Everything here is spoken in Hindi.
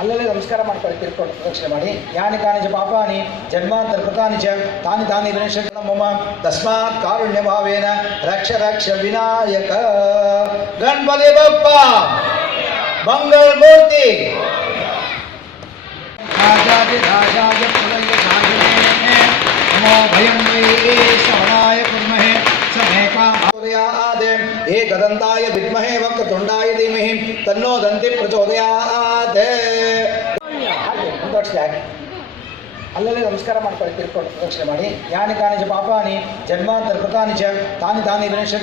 अल नमस्कार प्रदर्शनमी यानी तानी पापा जन्मांतर कृता चाने तानी विनश मम तस्मा कारुण्य भाव रक्ष रक्ष विनायक गणपति मंगल मूर्ति एक दंताय विमहे वक्त धीमह तन्नो दंति प्रचोदया ಯೋಚನೆ ಹಾಕಿ ಅಲ್ಲಲ್ಲೇ ನಮಸ್ಕಾರ ಮಾಡ್ಕೊಳ್ಳಿ ತಿಳ್ಕೊಂಡು ಯೋಚನೆ ಮಾಡಿ. ಯಾನಿ ಕಾನಿಜ ಪಾಪಾನಿ, ಜನ್ಮಾಂತರ ಕೃತಾನಿಜ ತಾನಿ ತಾನಿ ವಿನಶ್ಯ